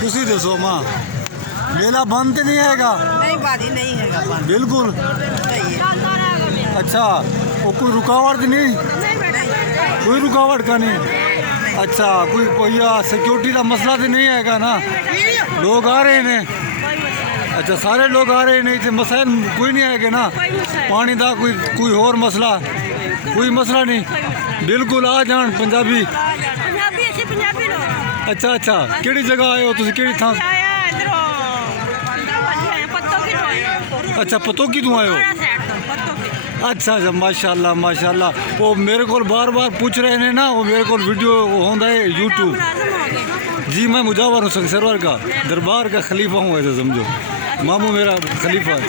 तुसी दसो मां मेला बंद तो नहीं हैगा? नहीं बाजी नहीं है बिल्कुल। अच्छा वो कोई रुकावट नहीं? कोई रुकावट का नहीं। अच्छा कोई भैया सिक्योरिटी का मसला तो नहीं हैगा ना? लोग आ रहे हैं। अच्छा सारे लोग आ रहे हैं, इतने मसाइल कोई नहीं है ना? पानी का कोई और मसला? कोई मसला नहीं। बिल्कुल आ जान पंजाबी। अच्छा अच्छा केड़ी जगह आए हो तुम? केड़ी थां? अच्छा पतोगी तो आए हो? अच्छा अच्छा माशाल्लाह माशाल्लाह। वो मेरे को बार बार पूछ रहे हैं ना, वो मेरे को वीडियो होता है यूट्यूब। जी मैं मुजावर हूँ संगसरवर का, दरबार का खलीफा हूँ ऐसे समझो। मामू मेरा खलीफा है।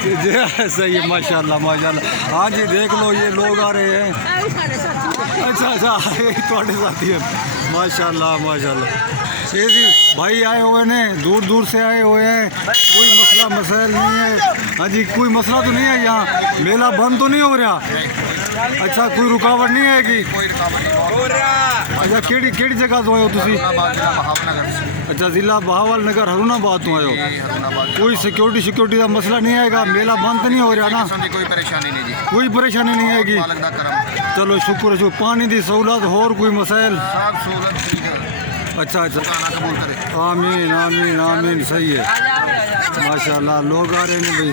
जी सही है माशाल्लाह माशाल्लाह। हाँ जी देख लो ये लोग आ रहे हैं। अच्छा अच्छा थोड़े साथी हैं माशाल्लाह माशाल्लाह। ये जी भाई आए हुए हैं, दूर दूर से आए हुए हैं। कोई मसला मसाइल नहीं है। हाँ जी कोई मसला तो नहीं है यहाँ? मेला बंद तो नहीं हो रहा? अच्छा कोई रुकावट नहीं है कि? अच्छा केड़ी केड़ी जगह तो आए हो तुसी? अच्छा जिला बहावल नगर हरुणाबाद तो आए हो। कोई सिक्योरिटी का मसला नहीं आएगा? मेला बंद तो नहीं हो रहा ना? कोई परेशानी नहीं जी। कोई परेशानी नहीं आएगी? चलो शुक्र है। पानी की सहूलत और कोई मसाइल? अच्छा अच्छा आमीन आमीन आमीन सही है माशाल्लाह। लोग आ रहे हैं भाई।